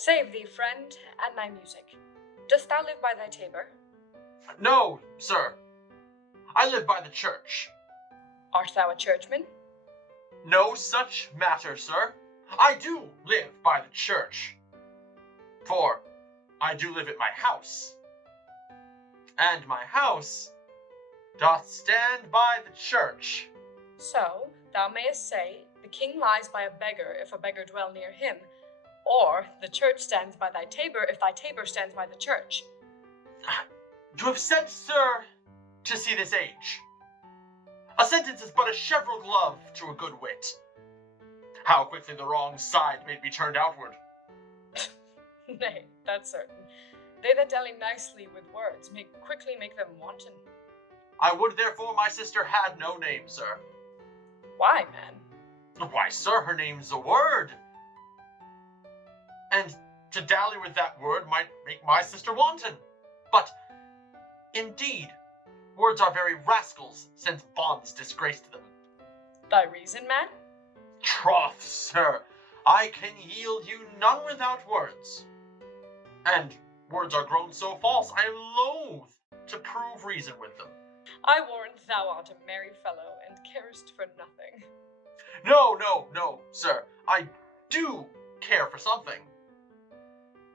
Save thee, friend, and thy music. Dost thou live by thy tabor? No, sir. I live by the church. Art thou a churchman? No such matter, sir. I do live by the church. For I do live at my house. And my house doth stand by the church. So, thou mayest say, the king lies by a beggar if a beggar dwell near him, or the church stands by thy tabor if thy tabor stands by the church. You have said, sir, to see this age. A sentence is but a cheverel glove to a good wit. How quickly the wrong side may be turned outward. Nay, that's certain. They that dally nicely with words may quickly make them wanton. I would therefore my sister had no name, sir. Why, man? Why, sir, her name's a word. And to dally with that word might make my sister wanton. But, indeed, words are very rascals, since bonds disgraced them. Thy reason, man? Troth, sir, I can yield you none without words. And words are grown so false, I am loath to prove reason with them. I warrant thou art a merry fellow, and carest for nothing. No, sir, I do care for something.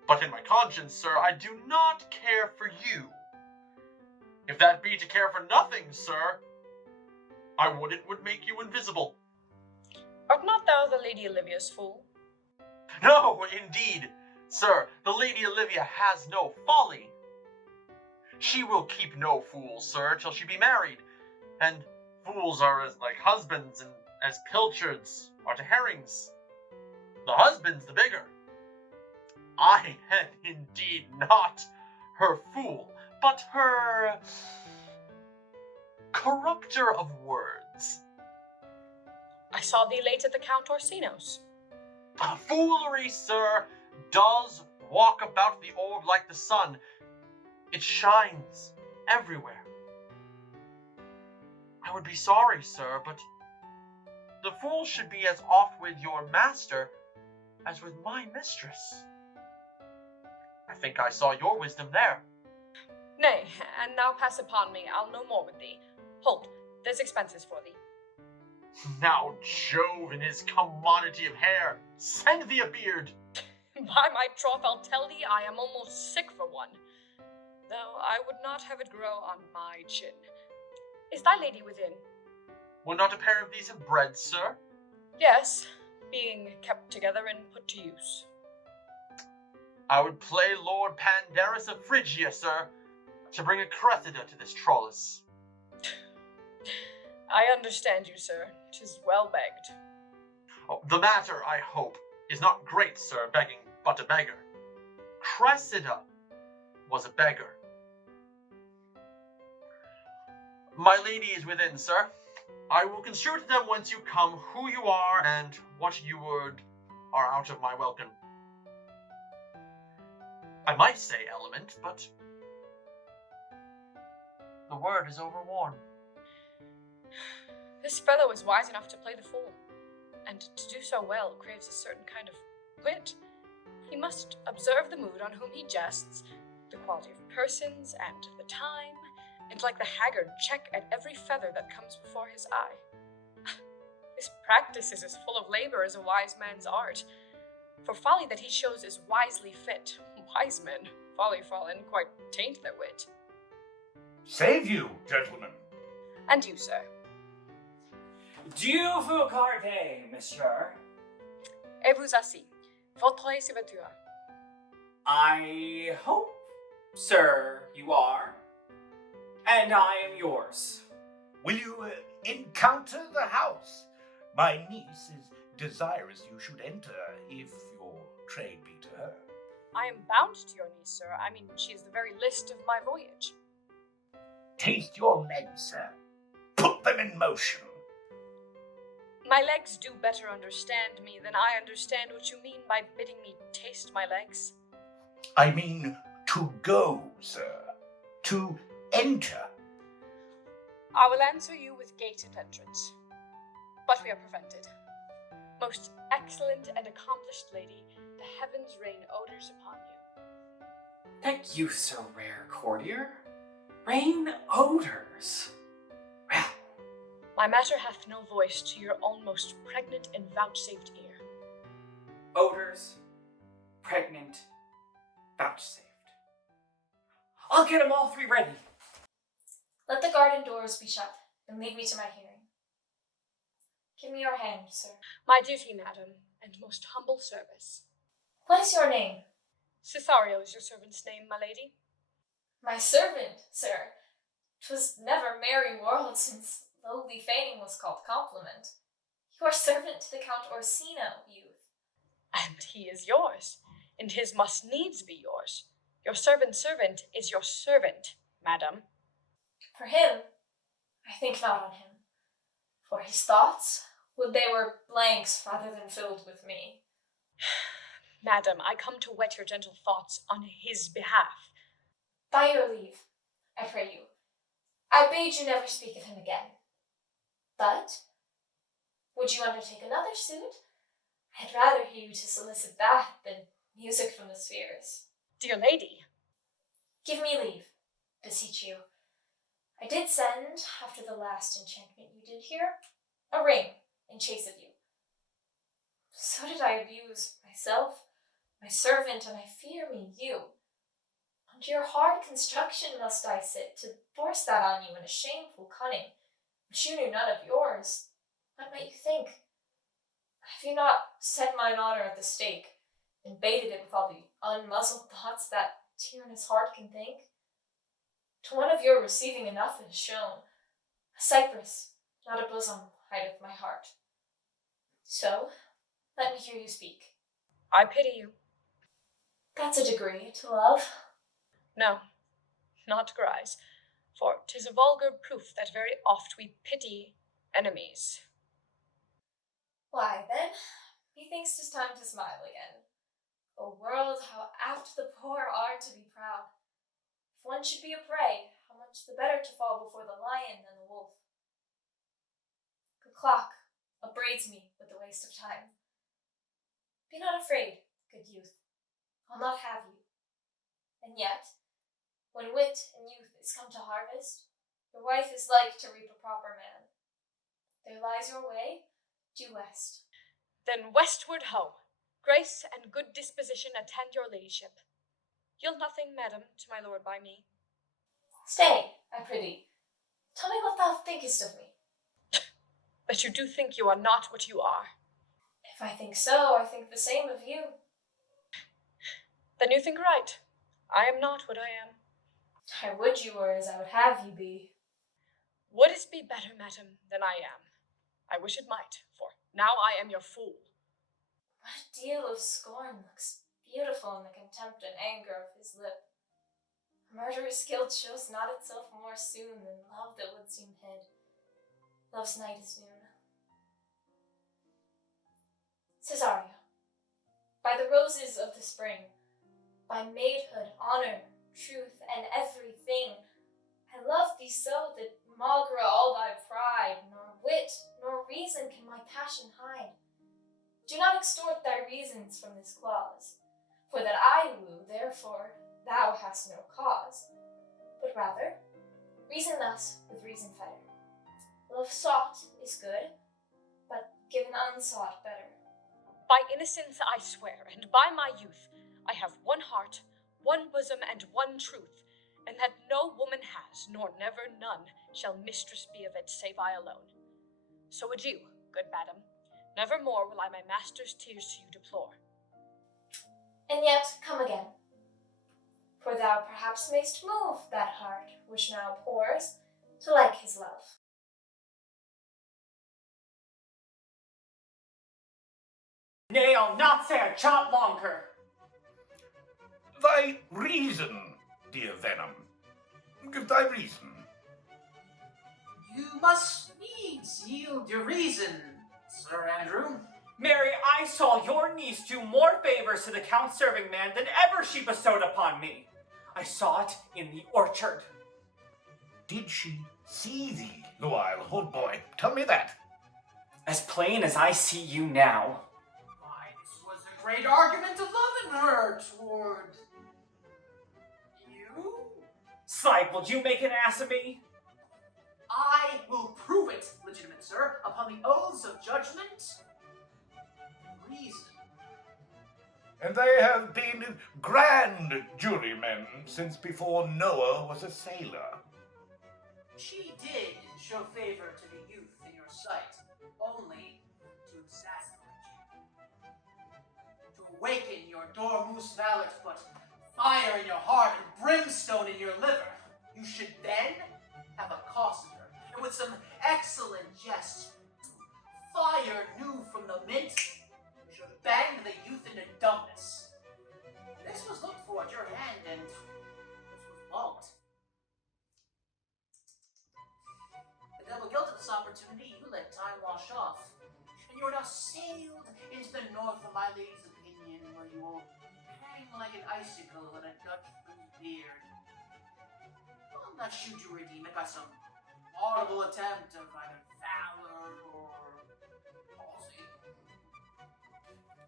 But in my conscience, sir, I do not care for you. If that be to care for nothing, sir, I would it would make you invisible. Art not thou the Lady Olivia's fool? No, indeed, sir, the Lady Olivia has no folly. She will keep no fool, sir, till she be married, and fools are as like husbands, and as pilchards are to herrings. The husband's the bigger. I am indeed not her fool, but her corrupter of words. I saw thee late at the Count Orsino's. Foolery, sir, does walk about the orb like the sun. It shines everywhere. I would be sorry, sir, but the fool should be as oft with your master as with my mistress. I think I saw your wisdom there. Nay, and now pass upon me, I'll no more with thee. Hold, there's expenses for thee. Now Jove in his commodity of hair, send thee a beard. By my troth, I'll tell thee I am almost sick for one, though I would not have it grow on my chin. Is thy lady within? Will not a pair of these have bread, sir? Yes, being kept together and put to use. I would play Lord Pandarus of Phrygia, sir, to bring a Cressida to this trollis. I understand you, sir. 'Tis well begged. Oh, the matter, I hope, is not great, sir, begging but a beggar. Cressida was a beggar. My lady is within, sir. I will construe to them whence you come, who you are, and what you would are out of my welcome. I might say element, but the word is overworn. This fellow is wise enough to play the fool, and to do so well craves a certain kind of wit. He must observe the mood on whom he jests, the quality of persons, and the time, and like the haggard check at every feather that comes before his eye. His practice is as full of labor as a wise man's art. For folly that he shows is wisely fit. Wise men, folly fallen, quite taint their wit. Save you, gentlemen. And you, sir. Dieu vous garde, monsieur. Et vous aussi. Votre serviteur. I hope, sir, you are. And I am yours. Will you encounter the house? My niece is desirous you should enter, if your trade be to her. I am bound to your niece, sir. I mean, she is the very list of my voyage. Taste your legs, sir. Put them in motion. My legs do better understand me than I understand what you mean by bidding me taste my legs. I mean to go, sir. To enter. I will answer you with gate and entrance. But we are prevented. Most excellent and accomplished lady, the heavens rain odors upon you. That youth so rare, courtier. Rain odors. Well, My matter hath no voice to your own most pregnant and vouchsafed ear. odors, pregnant, vouchsafed. I'll get them all three ready. Let the garden doors be shut, and leave me to my hearing. Give me your hand, sir. My duty, madam, and most humble service. What is your name? Cesario is your servant's name, my lady. My servant, sir. 'Twas never merry world since lowly feigning was called compliment. You are servant to the Count Orsino, youth. And he is yours, and his must needs be yours. Your servant's servant is your servant, madam. For him, I think not on him. For his thoughts, would they were blanks rather than filled with me. Madam, I come to whet your gentle thoughts on his behalf. By your leave, I pray you. I bade you never speak of him again. But, would you undertake another suit? I'd rather hear you to solicit that than music from the spheres. Dear lady, Give me leave, beseech you. I did send, after the last enchantment you did hear, a ring in chase of you. So did I abuse myself, my servant, and I fear me you. Under your hard construction must I sit, to force that on you in a shameful cunning, which you knew none of yours. What might you think? Have you not set mine honour at the stake, and baited it with all the unmuzzled thoughts that tyrannous heart can think? To one of your receiving enough is shown. A cypress, not a bosom, hideth my heart. So, let me hear you speak. I pity you. That's a degree to love. No, not grise, for 'tis a vulgar proof that very oft we pity enemies. Why, then, methinks 'tis time to smile again. O world, how apt the poor are to be proud. If one should be a prey, how much the better to fall before the lion than the wolf. The clock upbraids me with the waste of time. Be not afraid, good youth. I'll not have you. And yet, when wit and youth is come to harvest, your wife is like to reap a proper man. There lies your way, due west. Then westward ho! Grace and good disposition attend your ladyship. Yield nothing, madam, to my lord by me. Stay, I prithee. Tell me what thou thinkest of me. That you do think you are not what you are. If I think so, I think the same of you. Then you think right. I am not what I am. I would you were as I would have you be. Would it be better, madam, than I am? I wish it might, for now I am your fool. What a deal of scorn looks beautiful in the contempt and anger of his lip. A murderer's guilt shows not itself more soon than love that would seem hid. Love's night is noon. Cesario, by the roses of the spring, by maidhood, honor, truth, and everything, I love thee so that maugre all thy pride, nor wit, nor reason can my passion hide. Do not extort thy reasons from this clause, for that I woo, therefore thou hast no cause. But rather, reason thus with reason fetter. Love sought is good, but given unsought better. By innocence I swear, and by my youth, I have one heart, one bosom, and one truth, and that no woman has, nor never none, shall mistress be of it, save I alone. So adieu, good madam. Never more will I my master's tears to you deplore. And yet come again, for thou perhaps mayst move that heart which now pours to like his love. Nay, I'll not say a jot longer. Thy reason, dear Venom. Give thy reason. You must needs yield your reason, Sir Andrew. Mary, I saw your niece do more favors to the Count's serving man than ever she bestowed upon me. I saw it in the orchard. Did she see thee, the while, old boy? Tell me that. As plain as I see you now. Why, this was a great argument of love in her toward you. Slight, will you make an ass of me? I will prove it, legitimate sir, upon the oaths of judgment and reason. And they have been grand jurymen since before Noah was a sailor. She did show favor to the youth in your sight, only to exasperate you. To awaken your dormouse valet, but fire in your heart and brimstone in your liver. You should then have accosted her, and with some excellent jests, fire new from the mint, you should have banged the youth into dumbness. This was looked for at your hand, and this was balked. The double guilt of this opportunity you let time wash off, and you are now sailed into the north of my lady's opinion, where you will hang like an icicle in a Dutchman's beard. Unless you to redeem it by some audible attempt of either valor or policy.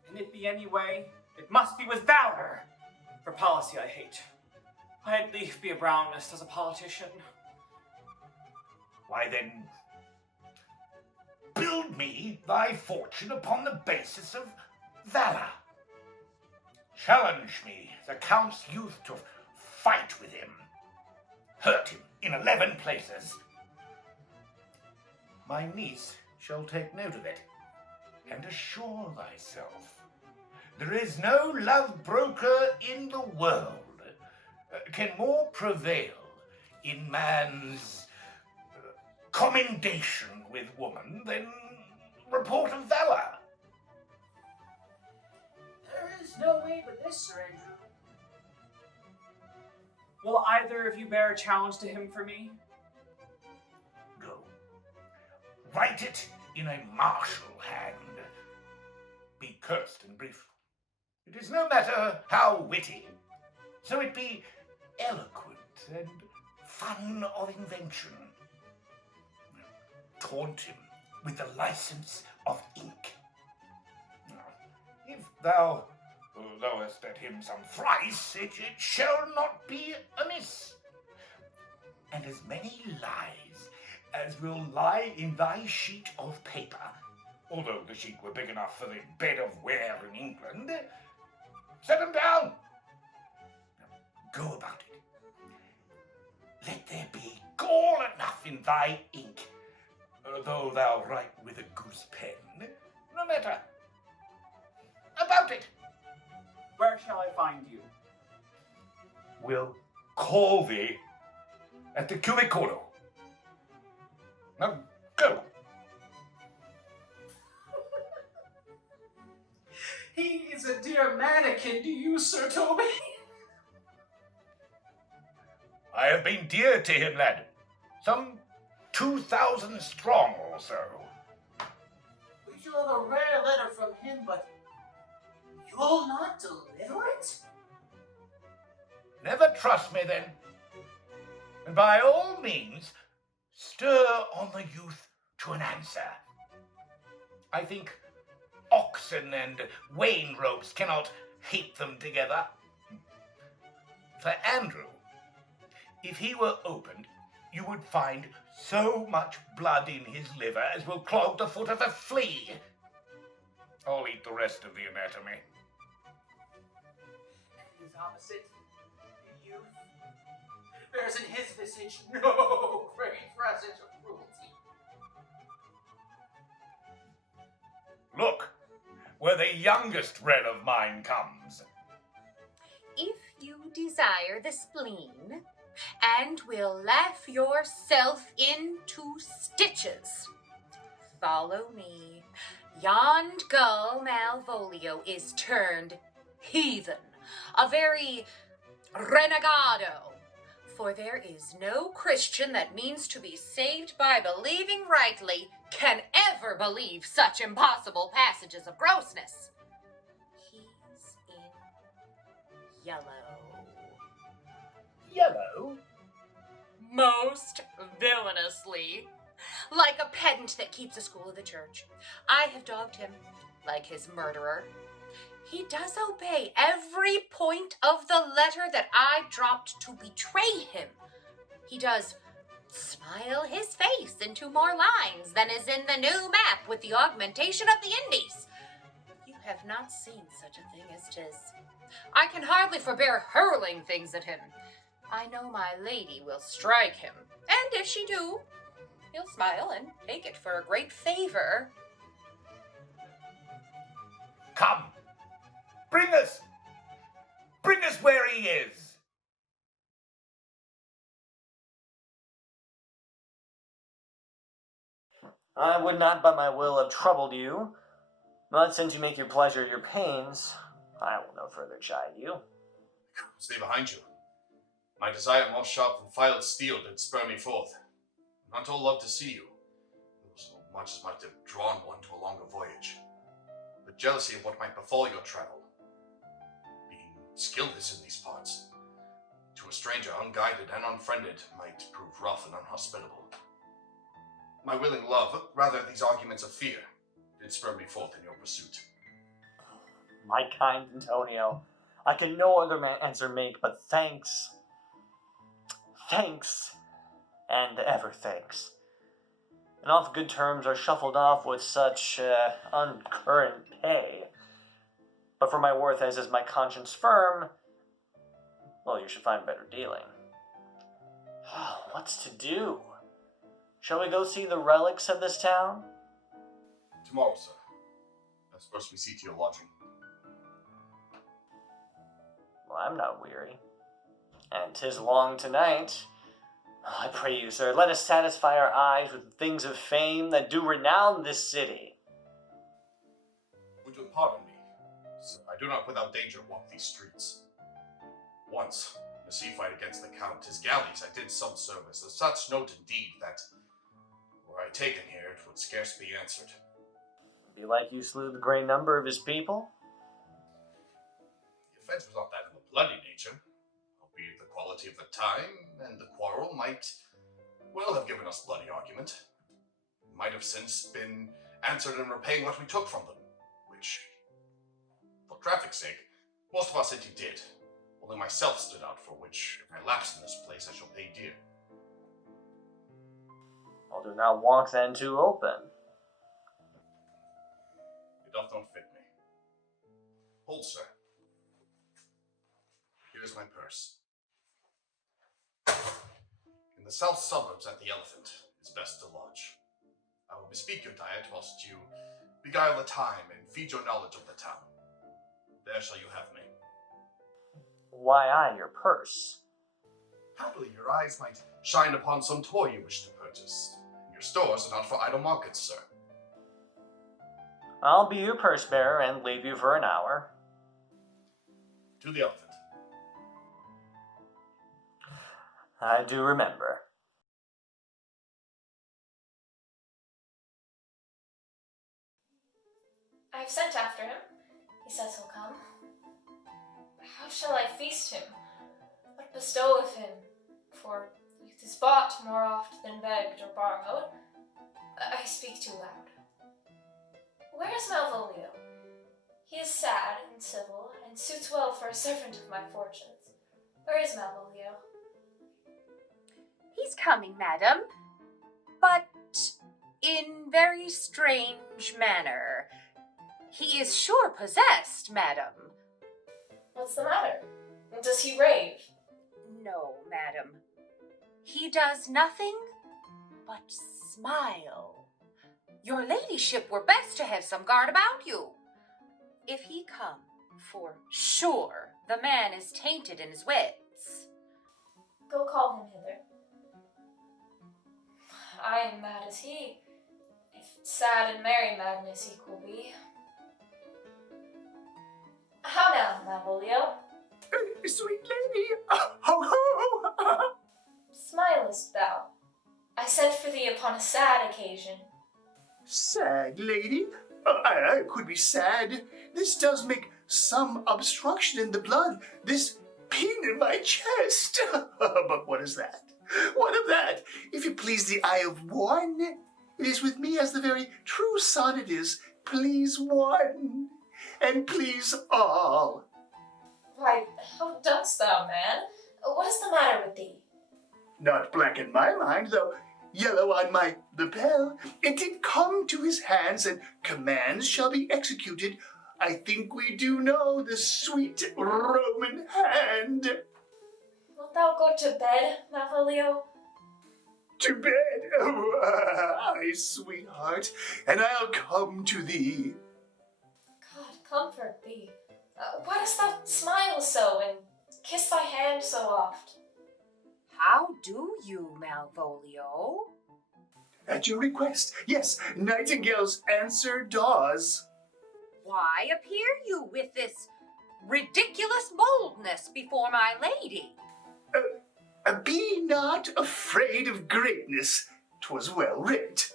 And it be any way, it must be with valor. For policy I hate. I'd lief be a brownist as a politician. Why then, build me thy fortune upon the basis of valor. Challenge me, the Count's youth, to fight with him. Hurt him in 11 places. My niece shall take note of it, and assure thyself there is no love broker in the world can more prevail in man's commendation with woman than report of valor. There is no way but this, Sir Andrew. Will either of you bear a challenge to him for me? Go. Write it in a martial hand. Be cursed and brief. It is no matter how witty, so it be eloquent and fun of invention. Taunt him with the license of ink. If thou lowest at him some thrice, it shall not be amiss. And as many lies as will lie in thy sheet of paper, although the sheet were big enough for the bed of Ware in England, set them down. Go about it. Let there be gall enough in thy ink, though thou write with a goose pen, no matter. About it. Where shall I find you? Will call thee at the cubicolo. Now go. He is a dear mannequin to you, Sir Toby. I have been dear to him, lad. Some 2,000 strong or so. We shall have a rare letter from him, but you'll not deliver it? Never trust me, then. And by all means, stir on the youth to an answer. I think oxen and wain ropes cannot heap them together. For Andrew, if he were opened, you would find so much blood in his liver as will clog the foot of a flea. I'll eat the rest of the anatomy. And his opposite, the youth, bears in his visage no great presage of cruelty. Look, where the youngest wren of mine comes. If you desire the spleen, and will laugh yourself into stitches, follow me. Yond gull Malvolio is turned heathen, a very renegado. For there is no Christian that means to be saved by believing rightly can ever believe such impossible passages of grossness. He's in yellow. Yellow? Most villainously. like a pedant that keeps a school of the church. I have dogged him like his murderer. He does obey every point of the letter that I dropped to betray him. He does smile his face into more lines than is in the new map with the augmentation of the Indies. You have not seen such a thing as 'tis. I can hardly forbear hurling things at him. I know my lady will strike him, and if she do, he'll smile and take it for a great favor. Come, bring us where he is. I would not by my will have troubled you, but since you make your pleasure your pains, I will no further chide you. Stay behind you. My desire more sharp than filed steel did spur me forth. Not all love to see you. There was so much as might have drawn one to a longer voyage. But jealousy of what might befall your travel. Being skilless in these parts, to a stranger unguided and unfriended, might prove rough and unhospitable. My willing love, rather these arguments of fear, did spur me forth in your pursuit. My kind Antonio, I can no other answer make but thanks. Thanks, and ever thanks. And off good terms are shuffled off with such uncurrent pay. But for my worth, as is my conscience firm, well, you should find better dealing. What's to do? Shall we go see the relics of this town? Tomorrow, sir. As first we see to your lodging. Well, I'm not weary. And 'tis long tonight. I pray you, sir, let us satisfy our eyes with things of fame that do renown this city. Would you pardon me, sir? I do not without danger walk these streets. Once, in a sea fight against the Count, his galleys I did some service, of such note indeed that, were I taken here, it would scarce be answered. Be like you slew the great number of his people? The offense was not that of a bloody nature, albeit the quality of the time and the quarrel might well have given us bloody argument. It might have since been answered in repaying what we took from them, which, for traffic's sake, most of us indeed did. Only myself stood out, for which, if I lapse in this place, I shall pay dear. I'll do not walk then too open. It doth not fit me. Hold, sir. Here is my purse. In the south suburbs at the Elephant is best to lodge. I will bespeak your diet whilst you beguile the time and feed your knowledge of the town. There shall you have me. Why I, your purse? Happily your eyes might shine upon some toy you wish to purchase. Your stores are not for idle markets, sir. I'll be your purse bearer and leave you for an hour. To the Elephant. I do remember. I've sent after him. He says he'll come. How shall I feast him? What bestow of him? For youth is bought more oft than begged or borrowed. I speak too loud. Where is Malvolio? He is sad and civil, and suits well for a servant of my fortunes. Where is Malvolio? He's coming, madam, but in very strange manner. He is sure possessed, madam. What's the matter? Does he rave? No, madam. He does nothing but smile. Your ladyship were best to have some guard about you. If he come, for sure the man is tainted in his wits. Go call him hither. I am mad as he, if sad and merry madness equal be. How now, Malvolio? Sweet lady, ho ho! Smilest thou? I sent for thee upon a sad occasion. Sad lady? I could be sad. This does make some obstruction in the blood. This pain in my chest. But what is that? What of that? If it please the eye of one, it is with me as the very true sonnet is, please one, and please all. Why, how dost thou, man? What is the matter with thee? Not black in my mind, though yellow on my lapel. It did come to his hands, and commands shall be executed. I think we do know the sweet Roman hand. Wilt thou go to bed, Malvolio? To bed, oh, aye, sweetheart, and I'll come to thee. God comfort thee. Why dost thou smile so, and kiss thy hand so oft? How do you, Malvolio? At your request, yes, nightingales answer daws. Why appear you with this ridiculous boldness before my lady? Be not afraid of greatness, 'twas well writ.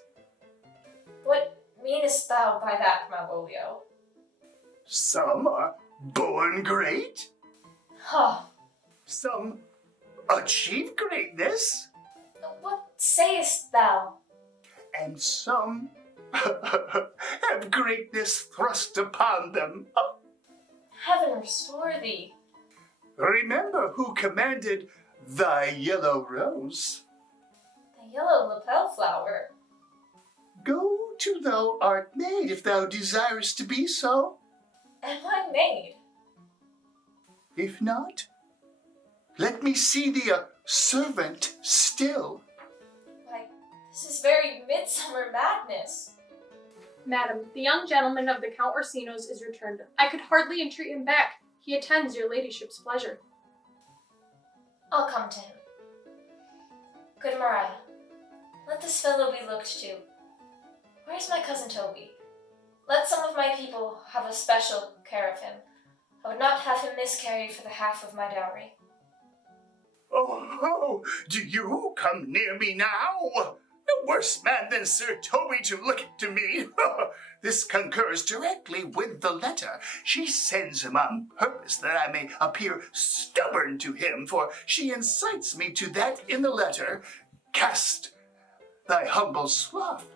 What meanest thou by that, Malvolio? Some are born great, Huh. some achieve greatness, What sayest thou? and some have greatness thrust upon them. Heaven restore thee. Remember who commanded thy yellow rose. The yellow lapel flower. Go to thou art made, if thou desirest to be so. Am I made? If not, let me see thee a servant still. Why, this is very midsummer madness. Madam, the young gentleman of the Count Orsino's is returned. I could hardly entreat him back. He attends your ladyship's pleasure. I'll come to him. Good Maria, let this fellow be looked to. Where's my cousin Toby? Let some of my people have a special care of him. I would not have him miscarry for the half of my dowry. Oh, do you come near me now? No worse man than Sir Toby to look to me. This concurs directly with the letter. She sends him on purpose that I may appear stubborn to him, for she incites me to that in the letter. Cast thy humble sloth,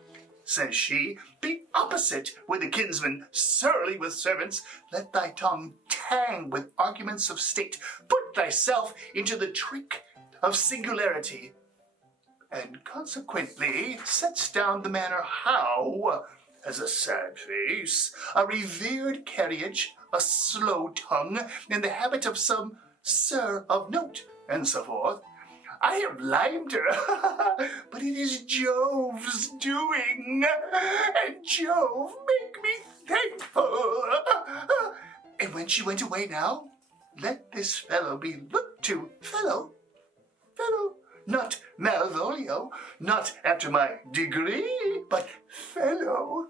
says she, be opposite with a kinsman, surly with servants. Let thy tongue tang with arguments of state. Put thyself into the trick of singularity, and consequently sets down the manner how, as a sad face, a revered carriage, a slow tongue, in the habit of some sir of note, and so forth. I have limed her, but it is Jove's doing, and Jove make me thankful. And when she went away now, let this fellow be looked to. Fellow, not Malvolio, not after my degree, but fellow.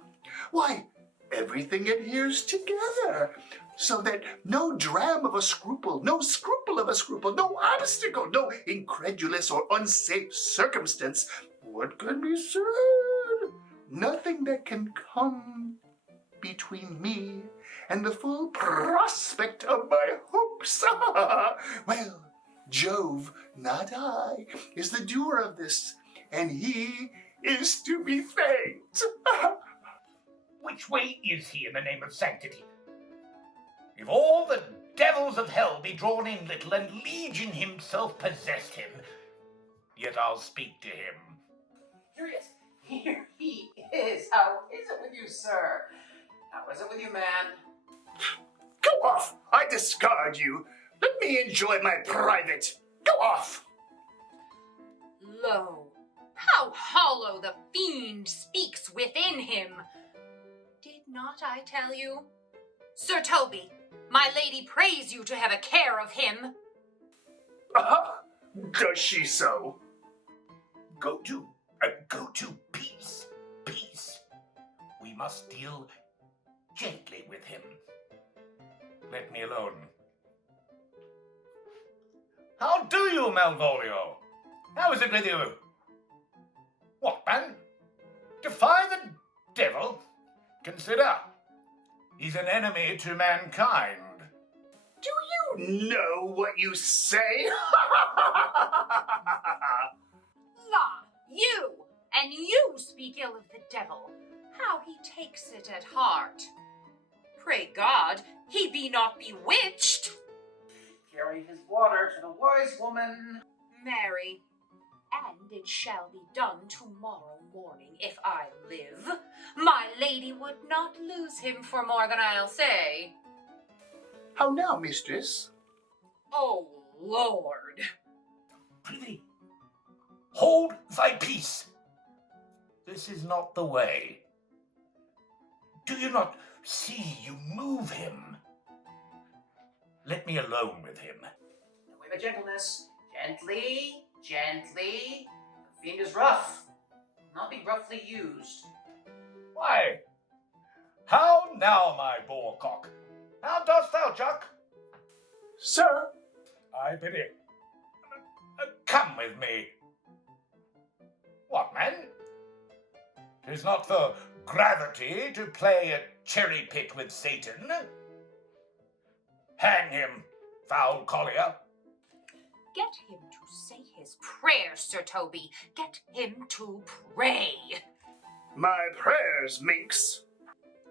Why, everything adheres together, so that no dram of a scruple, no scruple of a scruple, no obstacle, no incredulous or unsafe circumstance, what can be said? Nothing that can come between me and the full prospect of my hopes. Well, Jove, not I, is the doer of this, and he is to be thanked. Which way is he in the name of sanctity? If all the devils of hell be drawn in little, and Legion himself possessed him, yet I'll speak to him. Curious. Here he is. How is it with you, sir? How is it with you, man? Go off! I discard you. Let me enjoy my private. Go off! Lo, how hollow the fiend speaks within him! Did not I tell you? Sir Toby, my lady prays you to have a care of him. Does she so? Go to peace. We must deal gently with him. Let me alone. How do you, Malvolio? How is it with you? What, man? Defy the devil? Consider, he's an enemy to mankind. Do you You know what you say. La, you! And you speak ill of the devil. How he takes it at heart. Pray God, he be not bewitched. Carry his water to the wise woman. Marry, and it shall be done tomorrow morning, if I live. My lady would not lose him for more than I'll say. How now, mistress? Oh, Lord. Prithee, hold thy peace. This is not the way. Do you not see you move him? Let me alone with him. No way but gentleness. Gently, gently. The fiend is rough. Will not be roughly used. Why? How now, my boarcock? How dost thou, Chuck? Sir, I bid it. Come with me. What, man? 'Tis not for gravity to play at cherry pit with Satan. Hang him, foul collier. Get him to say his prayers, Sir Toby. Get him to pray. my prayers, minx.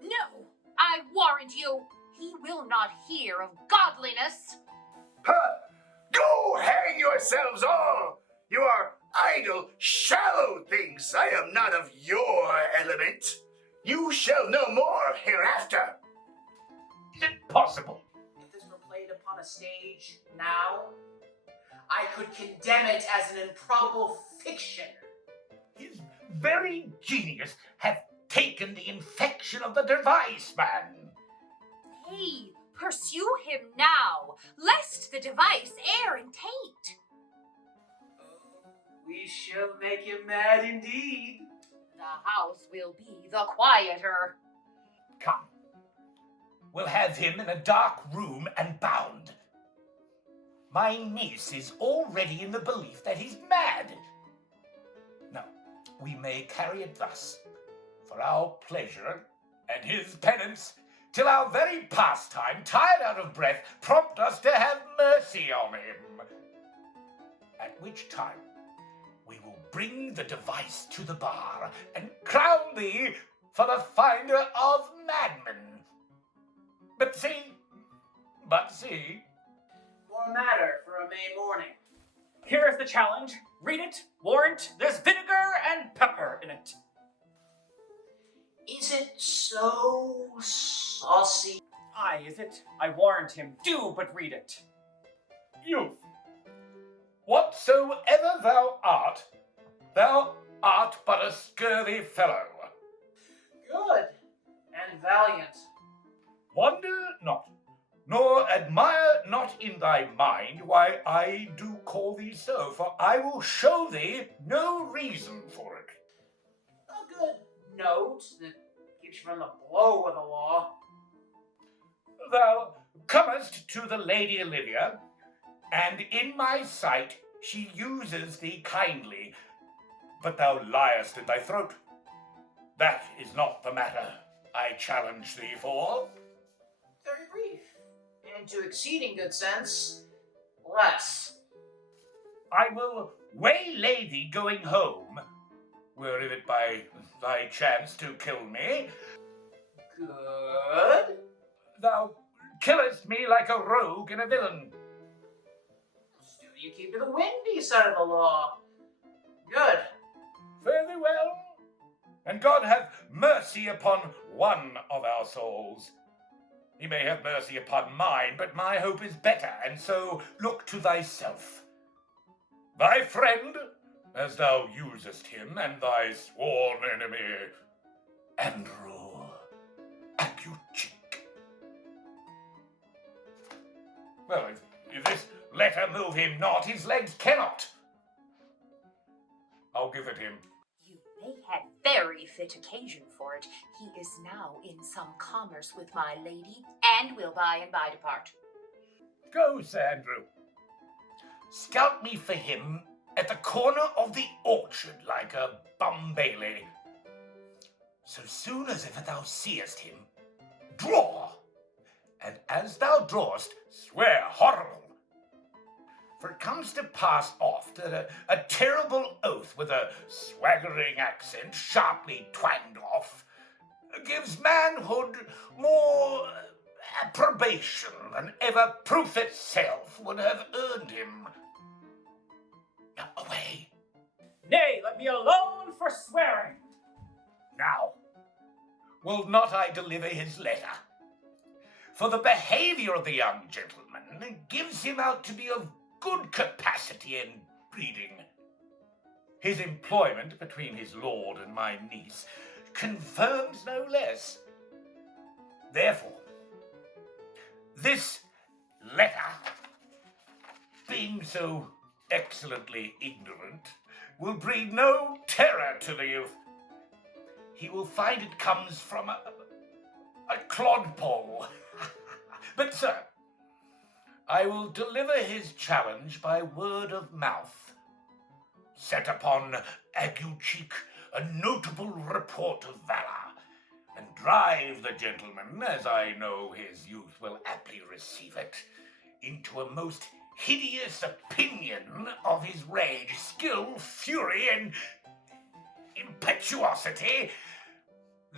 No, I warrant you, he will not hear of godliness. Huh! Go hang yourselves all! You are idle, shallow things. I am not of your element. You shall know more hereafter. Is it possible? If this were played upon a stage now, I could condemn it as an improbable fiction. His very genius hath taken the infection of the device, man. Hey, pursue him now, lest the device err and taint. We shall make him mad indeed. The house will be the quieter. Come. We'll have him in a dark room and bound. My niece is already in the belief that he's mad. Now, we may carry it thus, for our pleasure and his penance, till our very pastime, tired out of breath, prompt us to have mercy on him. At which time we will bring the device to the bar and crown thee for the finder of madmen. But see, More matter for a May morning. Here is the challenge. Read it. Warrant. There's vinegar and pepper in it. Is it so saucy? Aye, is it? I warrant him. Do but read it. youth, whatsoever thou art but a scurvy fellow. Good and valiant. Wonder not, nor admire not in thy mind why I do call thee so, for I will show thee no reason for it. A good note that keeps you from the blow of the law. Thou comest to the Lady Olivia, and in my sight she uses thee kindly, but thou liest in thy throat. That is not the matter I challenge thee for. Very brief, and to exceeding good sense, less. I will waylay thee going home, were it by thy chance to kill me. Good. Thou killest me like a rogue and a villain. Still you keep to the windy side of the law. Good. Fare thee well, and God have mercy upon one of our souls. He may have mercy upon mine, but my hope is better, and so look to thyself. Thy friend, as thou usest him, and thy sworn enemy, Andrew Higuchni. Well, if this letter move him not, his legs cannot. I'll give it him. You may have very fit occasion for it. He is now in some commerce with my lady, and will by and by depart. Go, Sir Andrew. Scout me for him at the corner of the orchard like a bum bailey. So soon as ever thou seest him, draw, and as thou drawest, swear horrible. For it comes to pass oft that a terrible oath with a swaggering accent sharply twanged off gives manhood more approbation than ever proof itself would have earned him. Now, away. Nay, let me alone for swearing. Now, will not I deliver his letter? For the behaviour of the young gentleman gives him out to be of good capacity and breeding. His employment between his lord and my niece confirms no less. Therefore, this letter, being so excellently ignorant, will breed no terror to the youth. He will find it comes from a clodpole. But, sir, I will deliver his challenge by word of mouth. Set upon Higuchhi a notable report of valour, and drive the gentleman, as I know his youth will aptly receive it, into a most hideous opinion of his rage, skill, fury, and impetuosity.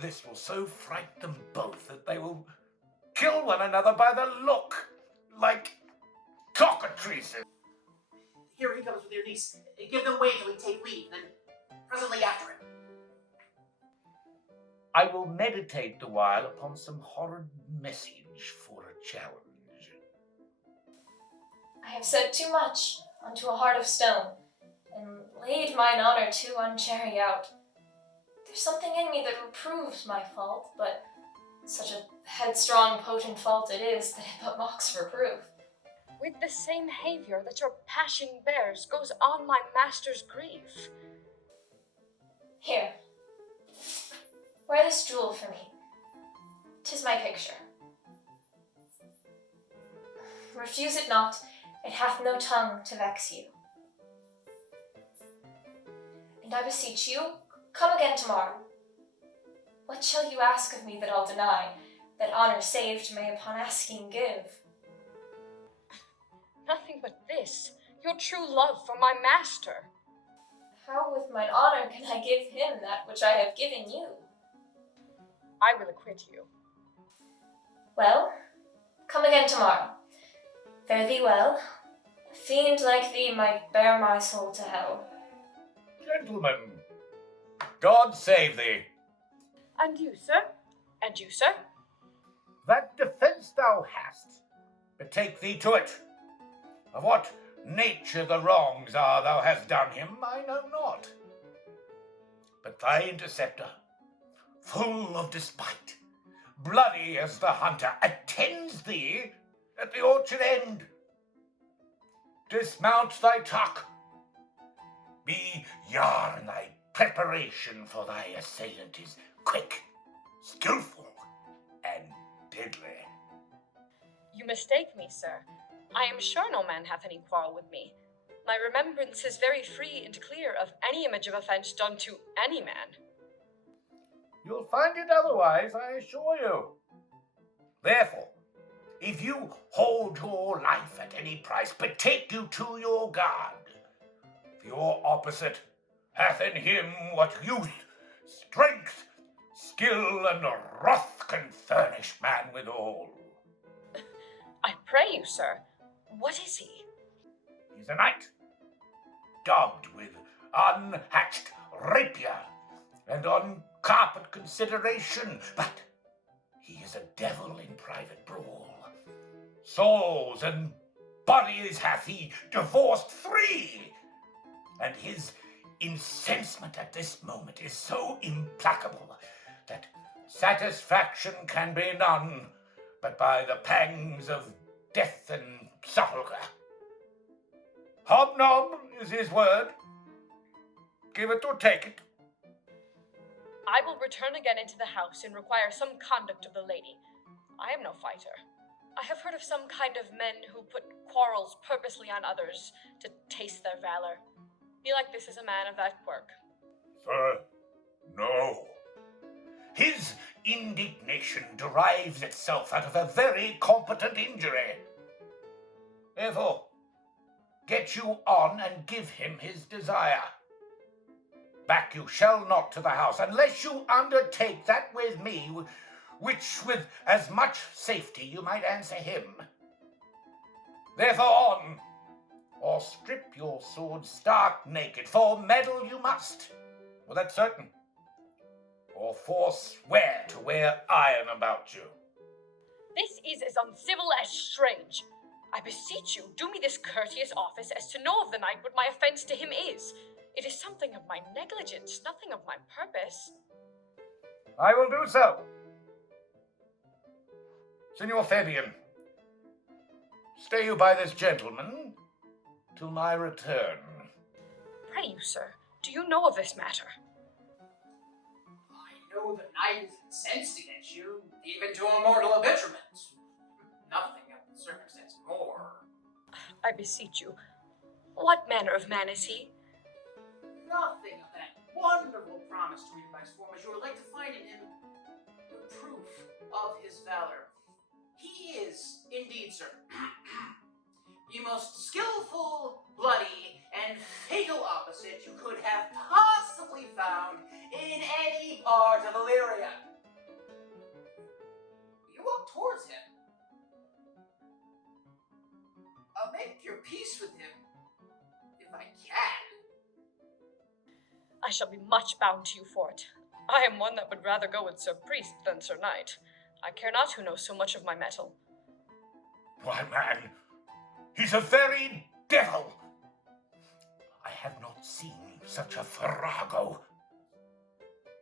This will so fright them both that they will kill one another by the look, like cockatrices. Here he comes with your niece. Give them way till we take leave, then presently after him. I will meditate the while upon some horrid message for a challenge. I have said too much unto a heart of stone, and laid mine honor too unchary out. There's something in me that reproves my fault, but such a headstrong, potent fault it is that it but mocks reproof. With the same behaviour that your passion bears goes on my master's grief. Here, wear this jewel for me. 'Tis my picture. Refuse it not, it hath no tongue to vex you. And I beseech you, come again tomorrow. What shall you ask of me that I'll deny, that honour saved may upon asking give? Nothing but this, your true love for my master. How with mine honour can I give him that which I have given you? I will acquit you. Well, come again tomorrow. Fare thee well. A fiend like thee might bear my soul to hell. Gentlemen, God save thee. And you, sir? And you, sir? That defence thou hast, betake thee to it. Of what nature the wrongs are thou hast done him, I know not. But thy interceptor, full of despite, bloody as the hunter, attends thee at the orchard end. Dismount thy tuck. Be yarn thy preparation for thy assailant is quick, skillful, and deadly. You mistake me, sir. I am sure no man hath any quarrel with me. My remembrance is very free and clear of any image of offence done to any man. You'll find it otherwise, I assure you. Therefore, if you hold your life at any price, betake you to your guard. For your opposite hath in him what youth, strength, skill, and wrath can furnish man withal. I pray you, sir, what is he? He's a knight, daubed with unhatched rapier and on carpet consideration, but he is a devil in private brawl. Souls and bodies hath he divorced 3, and his incensement at this moment is so implacable that satisfaction can be none but by the pangs of death and sepulchre. Hobnob is his word. Give it or take it. I will return again into the house and require some conduct of the lady. I am no fighter. I have heard of some kind of men who put quarrels purposely on others to taste their valor. Belike this is a man of that quirk. Sir, no. His indignation derives itself out of a very competent injury. Therefore, get you on and give him his desire. Back you shall not to the house, unless you undertake that with me, which with as much safety you might answer him. Therefore on, or strip your sword stark naked, for meddle you must, well, that's certain, or forswear to wear iron about you. This is as uncivil as strange. I beseech you, do me this courteous office as to know of the knight what my offence to him is. It is something of my negligence, nothing of my purpose. I will do so. Signor Fabian, stay you by this gentleman till my return. Pray you, sir, do you know of this matter? I know the knight is incensed against you, even to a mortal arbitrament. Nothing of the circumstance more. I beseech you, what manner of man is he? Nothing of that wonderful promise to read by form as you would like to find in him the proof of his valor. He is, indeed, sir, the most skillful, bloody, and fatal opposite you could have possibly found in any part of Illyria. You walk towards him. I'll make your peace with him, if I can. I shall be much bound to you for it. I am one that would rather go with Sir Priest than Sir Knight. I care not who knows so much of my mettle. Why, man, he's a very devil. I have not seen such a farrago.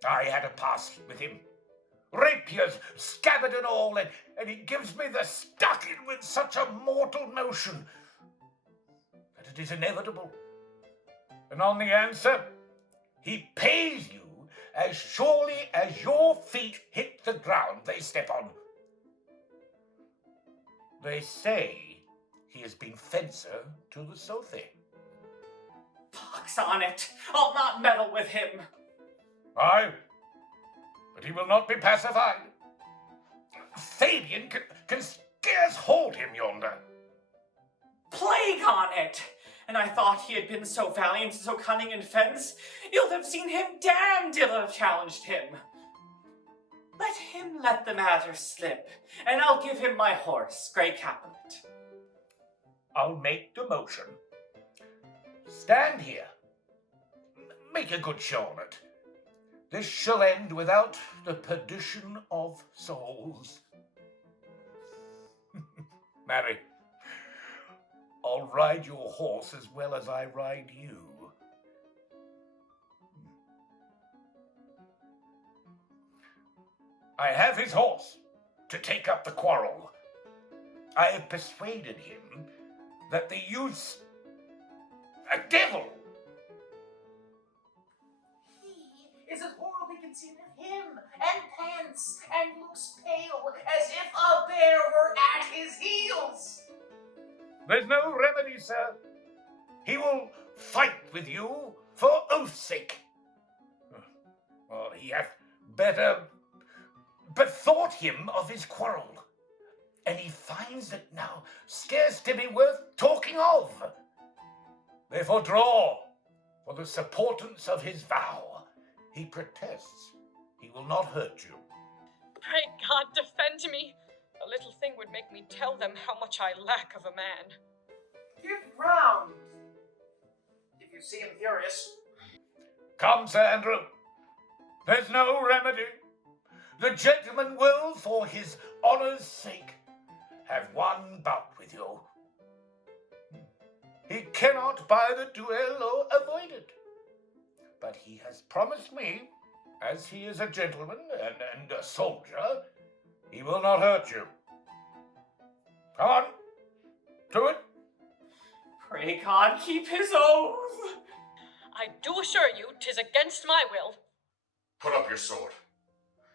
I had a pass with him. Rapiers, scabbard and all, and he gives me the stuck-in with such a mortal notion that it is inevitable. And on the answer, he pays you as surely as your feet hit the ground they step on. They say he has been fencer to the Sophie. Pox on it! I'll not meddle with him! Aye, but he will not be pacified. Fabian can scarce hold him yonder. Plague on it! And I thought he had been so valiant and so cunning in fence, you'll have seen him damned ill have challenged him. Let him let the matter slip, and I'll give him my horse, Grey Capulet. I'll make the motion. Stand here. Make a good show on it. This shall end without the perdition of souls. Marry, I'll ride your horse as well as I ride you. I have his horse to take up the quarrel. I have persuaded him that the youth's a devil. He is as horribly conceited of him, and pants, and looks pale, as if a bear were at his heels. There's no remedy, sir. He will fight with you for oath's sake. Or he hath better bethought him of his quarrel, and he finds it now scarce to be worth talking of. Therefore draw for the supportance of his vow. He protests he will not hurt you. Pray God defend me. A little thing would make me tell them how much I lack of a man. Give ground, if you see him furious. Come, Sir Andrew. There's no remedy. The gentleman will, for his honour's sake, have one bout with you. He cannot buy the duel or avoid it. But he has promised me, as he is a gentleman and a soldier, he will not hurt you. Come on, to it. Pray God keep his oath. I do assure you 'tis against my will. Put up your sword.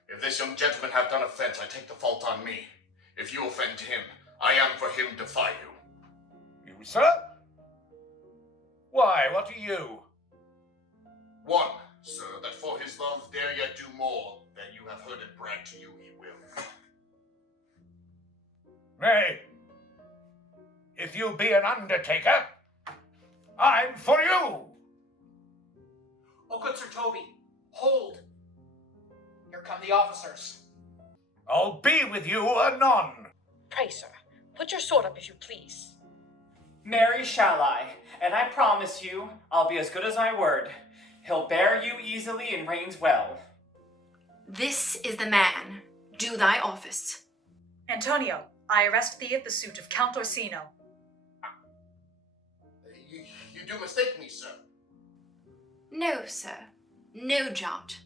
If this young gentleman have done offence, I take the fault on me. If you offend him, I am for him defy you. You, sir? Why, what are you? One, sir, that for his love dare yet do more, that you have heard it bragged to you he will. Nay, if you be an undertaker, I'm for you. Oh, good Sir Toby, hold. Here come the officers. I'll be with you anon. Pray, sir, put your sword up if you please. Marry shall I, and I promise you, I'll be as good as my word. He'll bear you easily and reigns well. This is the man. Do thy office. Antonio, I arrest thee at the suit of Count Orsino. You do mistake me, sir. No, sir. No jot.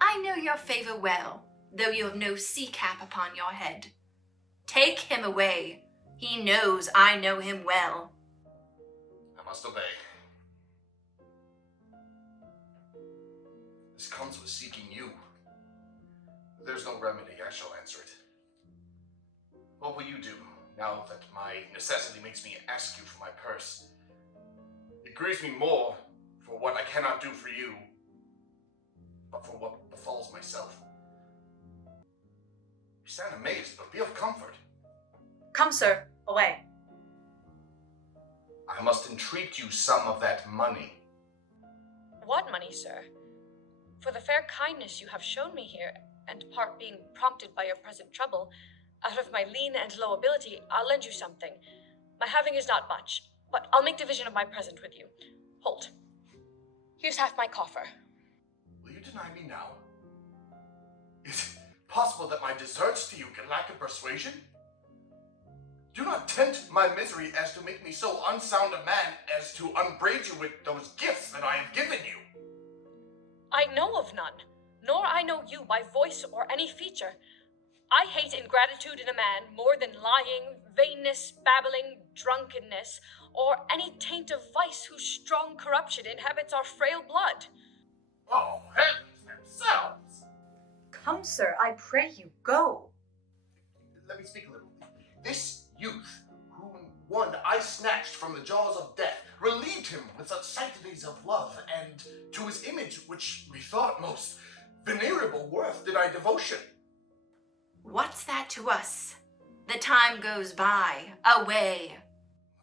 I know your favor well, though you have no sea cap upon your head. Take him away. He knows I know him well. I must obey. This comes with seeking you. There's no remedy, I shall answer it. What will you do, now that my necessity makes me ask you for my purse? It grieves me more for what I cannot do for you, but for what befalls myself. You stand amazed, but be of comfort. Come, sir, away. I must entreat you some of that money. What money, sir? For the fair kindness you have shown me here, and part being prompted by your present trouble, out of my lean and low ability, I'll lend you something. My having is not much, but I'll make division of my present with you. Hold. Here's half my coffer. Will you deny me now? Is it possible that my deserts to you can lack in persuasion? Do not tempt my misery as to make me so unsound a man as to upbraid you with those gifts that I have given you. I know of none, nor I know you by voice or any feature. I hate ingratitude in a man more than lying, vainness, babbling, drunkenness, or any taint of vice whose strong corruption inhabits our frail blood. Oh, heavens themselves! Come, sir, I pray you, go. Let me speak a little. This youth, whom one I snatched from the jaws of death, relieved him with such sanctities of love, and to his image, which methought most venerable worth, did I devotion. What's that to us? The time goes by. Away.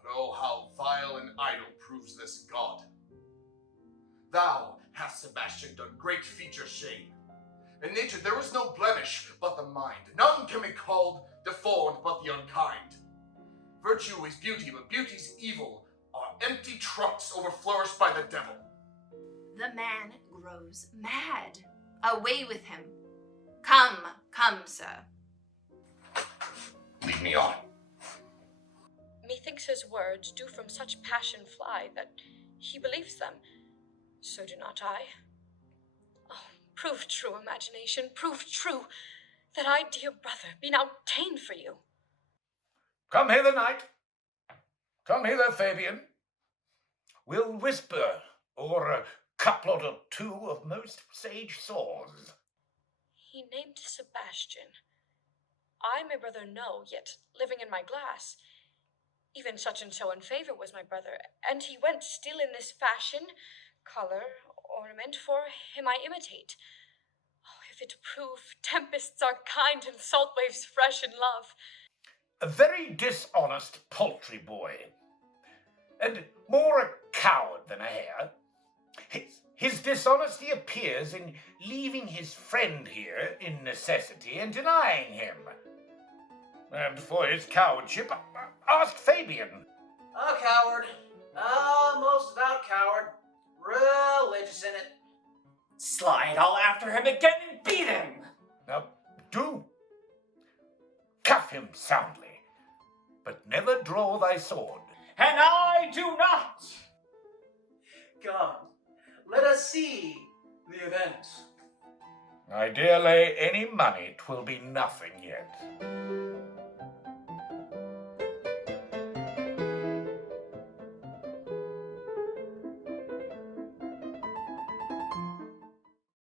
But oh, how vile and idle proves this God. Thou hast, Sebastian, done great feature shame. In nature there is no blemish but the mind. None can be called deformed but the unkind. Virtue is beauty, but beauty's evil are empty trunks overflourished by the devil. The man grows mad. Away with him. Come, come, sir. Lead me on. Methinks his words do from such passion fly that he believes them. So do not I. Oh, prove true, imagination, prove true, that I, dear brother, be now ta'en for you. Come hither, knight. Come hither, Fabian. We'll whisper o'er a couplet or two of most sage saws. He named Sebastian. I my brother know, yet living in my glass. Even such and so in favor was my brother, and he went still in this fashion, color, ornament, for him I imitate. Oh, if it prove tempests are kind and salt waves fresh in love. A very dishonest paltry boy, and more a coward than a hare. His dishonesty appears in leaving his friend here in necessity and denying him. And for his cowardship, ask Fabian. A coward. A most devout coward. Religious in it. Slide all after him again and beat him! Now, do. Cuff him soundly, but never draw thy sword. And I do not! Come, let us see the event. I dare lay any money 'twill be nothing yet.